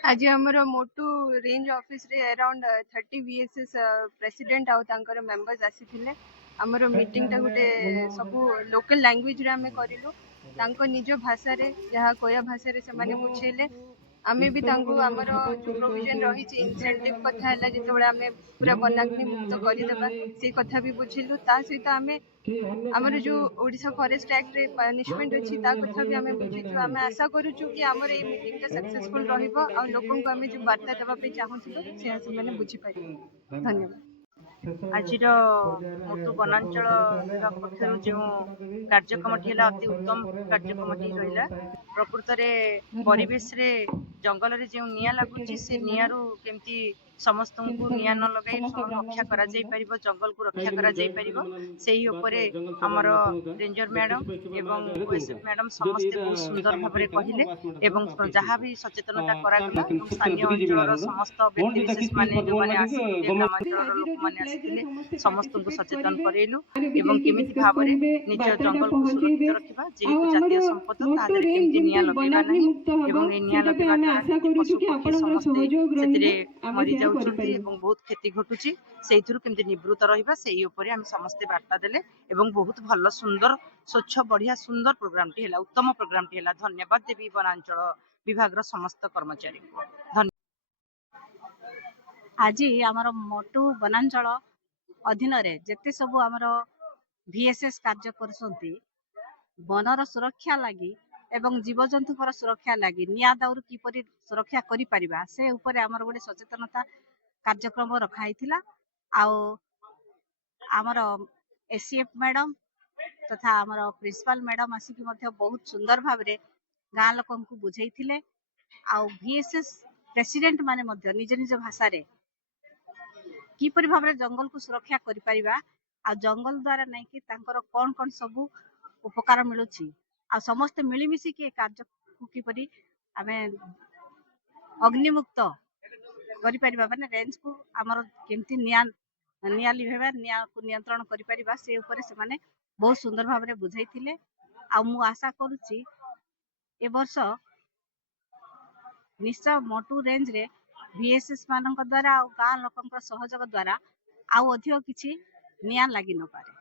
आज आमर मोटू range office रे अराउंड 30 VSS प्रेसिडेंट आउ तांकर मेंबर्स आसीथिले। आमर मीटिंग टा गुटे सबु लोकल लैंग्वेज रे हमें करिलु। तांको निज भाषा रे जहा कोया भाषा रे से माने बुझेले। आमे भी तांको आमर जो प्रोविजन रही छि इंसेंटिव कथा हला जेतेबेले आमे पूरा वनाग्नि मुक्त करि देबा से कथा भी बुझिलु। ता सहित आमे आमर जो ओडिशा फॉरेस्ट एक्ट रे पनिशमेंट अछि ता कथा भी आमे बुझिचु। आमे आशा करूछु कि आमर ए मीटिंग टा सक्सेसफुल रहिबो आ लोकन को आमे जो वार्ता देबा पे चाहूथिलु से से माने बुझि पारि। धन्यवाद। आज मोटू वनांचल विभाग पक्षर जो कार्यक्रम है अति उत्तम कार्यक्रम रहा। प्रकृत में परिवेश रे जंगल रे जो निया लगुच से नियारू केमती समस्त को निया न लगे रक्षा करा जाई परिबो, जंगल को रक्षा करा जाई परिबो सेही उपरे हमर रेंजर मैडम एवं ओएसएफ मैडम समस्त बहुत सुंदर भाव में कहले एवं जहाँ भी सचेतनता करागला एवं स्थानीय अंचल समस्त व्यक्ति विशेष माने जो माने आसीथिले ग्रामांचल लोक माने आसीथिले समस्त को सचेतन करेलु एवं केमिति भाव में निज जंगल को सुरक्षित रखिबा जेहेतु जातीय संपद तादरे केमिति निया लगेबा नहीं एवं ए निया लगेबा द्वारा केमिति पशु पक्षी समस्ते सेतिरे मरि जाउछंती एवं बहुत क्षति घटुची सेइथुरु केमिति निवृत्त रहिबा सेही उपरे हम समस्ते वार्ता देले एवं बहुत भल सुंदर स्वच्छ बढ़िया सुंदर प्रोग्राम टी हेला, उत्तम प्रोग्राम टी हेला। धन्यवाद देवी वनांचल विभाग रो समस्त कर्मचारी को। धन्यवाद। आज आमर मोटू वनांचल अधीन रे जेते सब आमर VSS कार्य करसंती वनर सुरक्षा लगी एवं जीवजंतुकर सुरक्षा लगी निया दाउर किपरि सुरक्षा करि परिबा से ऊपर आमर गोटे सचेतनता कार्यक्रम रखाइथिला। आउ आमर एसीएफ मैडम तथा आमर प्रिंसिपल मैडम आसिक मध्य बहुत सुंदर भाव रे गाँ लोकन को बुझेइथिले। आउ VSS प्रेसिडेंट माने मध्य निज निज भाषा रे किपरि भाव रे जंगल को सुरक्षा करि परिबा आ जंगल द्वारा नै कि तांकर कोन कोन सब उपकार मिलुछि आ समस्त मिलीमिशी के कार्य को किपरि आमे अग्निमुक्त करि परिबा माने रेंज को हमर केमती निया लिभेबा निया को नियंत्रण करि परिबा से ऊपर से माने बहुत सुंदर भाव रे बुझाइथिले। आ मु आशा करूछि ए वर्ष निश्चय मोटू रेंज रे VSS मानक द्वारा आ गाँ लोकन सहयोग द्वारा आउ अधिक किछि निया लागि न पारे।